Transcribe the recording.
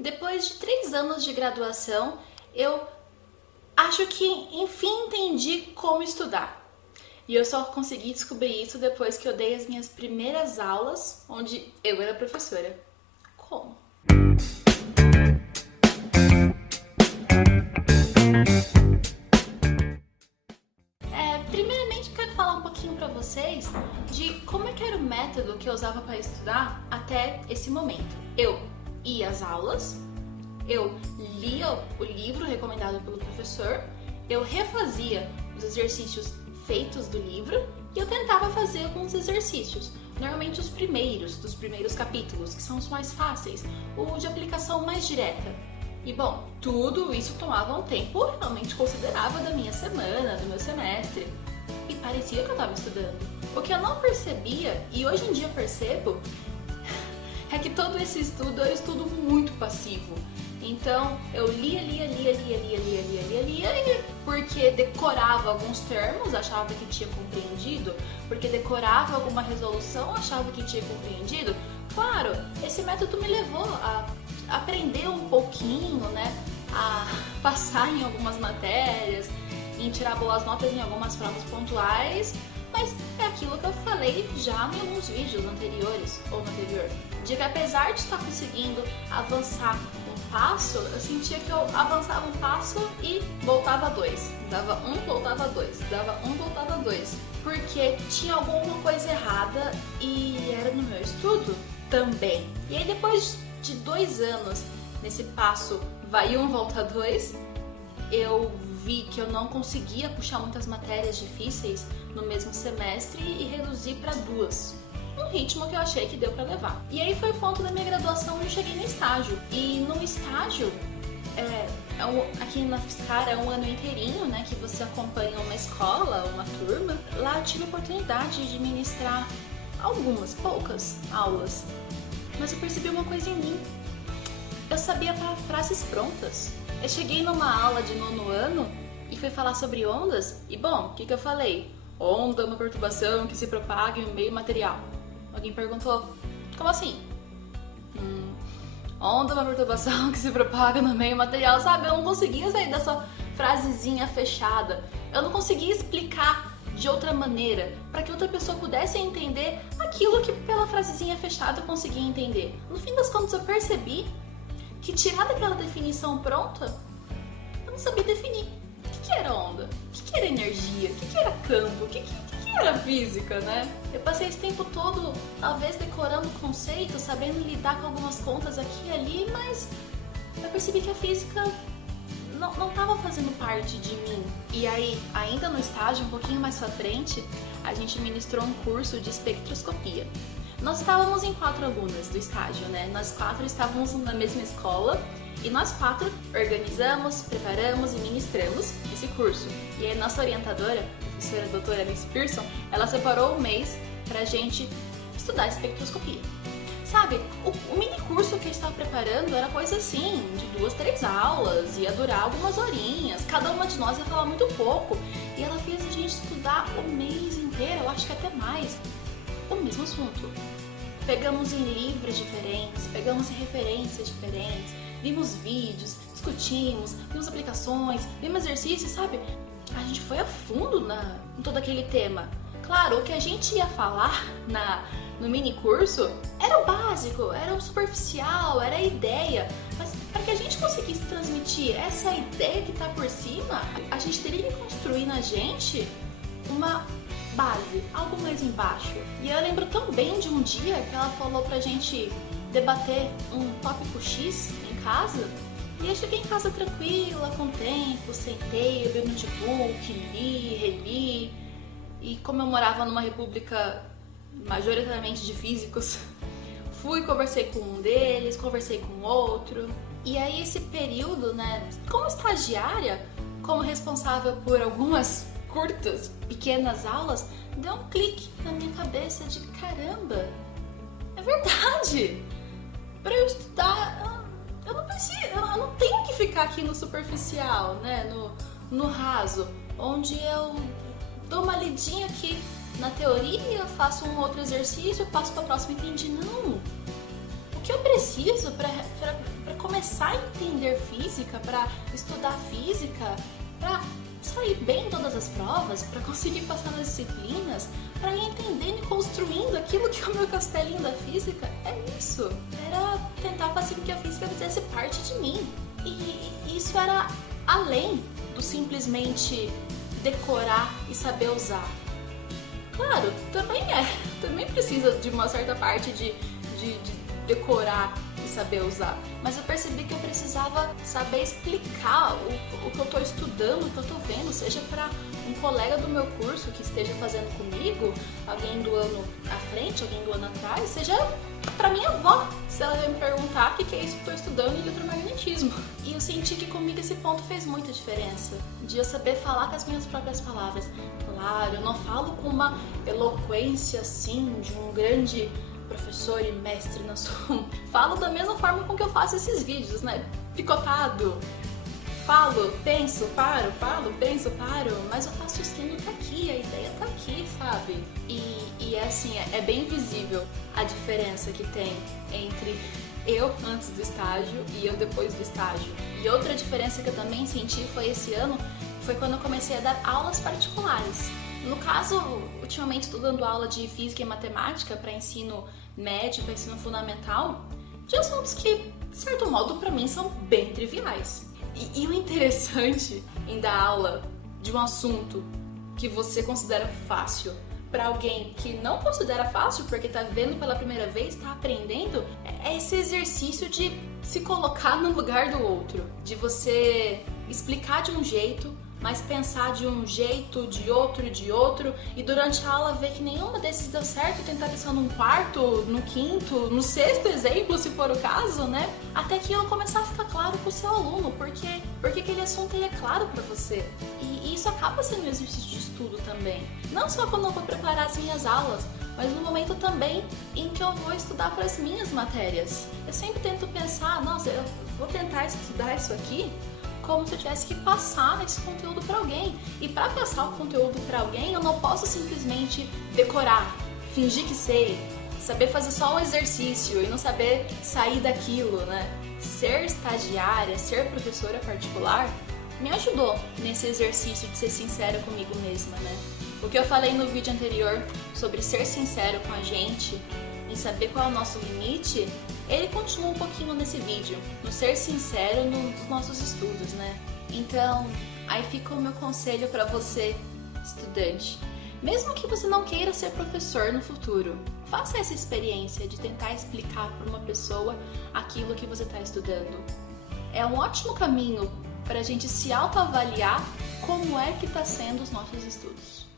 Depois de 3 anos de graduação, eu acho que enfim entendi como estudar. E eu só consegui descobrir isso depois que eu dei as minhas primeiras aulas, onde eu era professora. Como? Primeiramente, eu quero falar um pouquinho pra vocês de como é que era o método que eu usava para estudar até esse momento. Eu ia às aulas, eu lia o livro recomendado pelo professor, eu refazia os exercícios feitos do livro e eu tentava fazer alguns exercícios, normalmente os primeiros, dos primeiros capítulos, que são os mais fáceis, o de aplicação mais direta. E bom, tudo isso tomava um tempo realmente considerável da minha semana, do meu semestre. E parecia que eu estava estudando. O que eu não percebia, e hoje em dia eu percebo, é que todo esse estudo é um estudo muito passivo. Então eu lia, e porque decorava alguns termos, achava que tinha compreendido, porque decorava alguma resolução, achava que tinha compreendido. Claro, esse método me levou a aprender um pouquinho, né, a passar em algumas matérias, em tirar boas notas em algumas provas pontuais, mas é aquilo que eu falei já em alguns vídeos anteriores ou no anterior, de que apesar de estar conseguindo avançar um passo, eu sentia que eu avançava um passo e voltava dois, dava um, voltava dois, dava um, voltava dois, porque tinha alguma coisa errada e era no meu estudo também. E aí depois de 2 anos nesse passo vai um, volta dois, eu vi que eu não conseguia puxar muitas matérias difíceis no mesmo semestre e reduzir para 2. Um ritmo que eu achei que deu para levar. E aí foi o ponto da minha graduação onde eu cheguei no estágio. E no estágio, aqui na Fiscar é um ano inteirinho, né, que você acompanha uma escola, uma turma. Lá eu tive a oportunidade de ministrar algumas, poucas aulas. Mas eu percebi uma coisa em mim. Eu sabia frases prontas. Eu cheguei numa aula de 9º ano e fui falar sobre ondas e, bom, o que eu falei? Onda é uma perturbação que se propaga em um meio material. Alguém perguntou, como assim? Onda é uma perturbação que se propaga no meio material, sabe? Eu não conseguia sair dessa frasezinha fechada. Eu não conseguia explicar de outra maneira para que outra pessoa pudesse entender aquilo que pela frasezinha fechada eu conseguia entender. No fim das contas eu percebi que tirar daquela definição pronta, eu não sabia definir. O que era onda? O que era energia? O que era campo? O que era física, né? Eu passei esse tempo todo, talvez, decorando conceitos, sabendo lidar com algumas contas aqui e ali, mas eu percebi que a física não estava fazendo parte de mim. E aí, ainda no estágio, um pouquinho mais pra frente, a gente ministrou um curso de espectroscopia. Nós estávamos em 4 alunas do estágio, né? Nós 4 estávamos na mesma escola e nós 4 organizamos, preparamos e ministramos esse curso. E aí nossa orientadora, a professora doutora Alice Pearson, ela separou um mês pra gente estudar espectroscopia. Sabe, o mini curso que eu estava preparando era coisa assim, de 2, 3 aulas, ia durar algumas horinhas, cada uma de nós ia falar muito pouco. E ela fez a gente estudar o mês inteiro, eu acho que até mais, o mesmo assunto. Pegamos em livros diferentes, pegamos em referências diferentes, vimos vídeos, discutimos, vimos aplicações, vimos exercícios, sabe? A gente foi a fundo em todo aquele tema. Claro, o que a gente ia falar no mini curso era o básico, era o superficial, era a ideia, mas para que a gente conseguisse transmitir essa ideia que está por cima, a gente teria que construir na gente uma base, algo mais embaixo. E eu lembro tão bem de um dia que ela falou pra gente debater um tópico X em casa. E eu cheguei em casa tranquila, com tempo, sentei, abri o notebook, li, reli. E como eu morava numa república majoritariamente de físicos, fui, conversei com um deles, conversei com outro. E aí esse período, né, como estagiária, como responsável por algumas curtas, pequenas aulas, deu um clique na minha cabeça de caramba, é verdade, para eu estudar eu não preciso, eu não tenho que ficar aqui no superficial, né, no raso, onde eu dou uma lidinha aqui na teoria, faço um outro exercício, passo para o próximo e entendi. Não, o que eu preciso para começar a entender física, para estudar física, para sair bem em todas as provas, para conseguir passar nas disciplinas, para ir entendendo e construindo aquilo que é o meu castelinho da física. É isso. Era tentar fazer com que a física fizesse parte de mim. E isso era além do simplesmente decorar e saber usar. Claro, também precisa de uma certa parte de decorar e saber usar. Mas eu percebi que eu precisava saber explicar o que eu estou estudando, o que eu estou vendo, seja para um colega do meu curso que esteja fazendo comigo, alguém do ano à frente, alguém do ano atrás, seja para minha avó, se ela vai me perguntar o que é isso que eu estou estudando em eletromagnetismo. E eu senti que comigo esse ponto fez muita diferença, de eu saber falar com as minhas próprias palavras. Claro, eu não falo com uma eloquência assim de um grande professor e mestre na sua... Falo da mesma forma com que eu faço esses vídeos, né? Picotado. Falo, penso, paro, falo, penso, paro, mas o raciocínio tá aqui, a ideia tá aqui, sabe? E é assim, é bem visível a diferença que tem entre eu antes do estágio e eu depois do estágio. E outra diferença que eu também senti foi esse ano, foi quando eu comecei a dar aulas particulares. No caso, ultimamente estou dando aula de física e matemática para ensino médio, para ensino fundamental, de assuntos que, de certo modo, para mim são bem triviais. E o interessante em dar aula de um assunto que você considera fácil para alguém que não considera fácil porque está vendo pela primeira vez, está aprendendo, é esse exercício de se colocar no lugar do outro, de você explicar de um jeito, mas pensar de um jeito, de outro, e durante a aula ver que nenhuma desses deu certo, tentar pensar num quarto, no quinto, no sexto exemplo, se for o caso, né? Até que aquilo começar a ficar claro pro seu aluno, porque aquele assunto ele é claro para você. E isso acaba sendo um exercício de estudo também. Não só quando eu vou preparar as minhas aulas, mas no momento também em que eu vou estudar para as minhas matérias. Eu sempre tento pensar, nossa, eu vou tentar estudar isso aqui como se eu tivesse que passar esse conteúdo para alguém. E para passar o conteúdo para alguém, eu não posso simplesmente decorar, fingir que sei, saber fazer só um exercício e não saber sair daquilo, né? Ser estagiária, ser professora particular, me ajudou nesse exercício de ser sincera comigo mesma, né? O que eu falei no vídeo anterior sobre ser sincero com a gente e saber qual é o nosso limite, ele continua um pouquinho nesse vídeo, no ser sincero nos nossos estudos, né? Então, aí fica o meu conselho para você, estudante. Mesmo que você não queira ser professor no futuro, faça essa experiência de tentar explicar para uma pessoa aquilo que você está estudando. É um ótimo caminho para a gente se autoavaliar como é que está sendo os nossos estudos.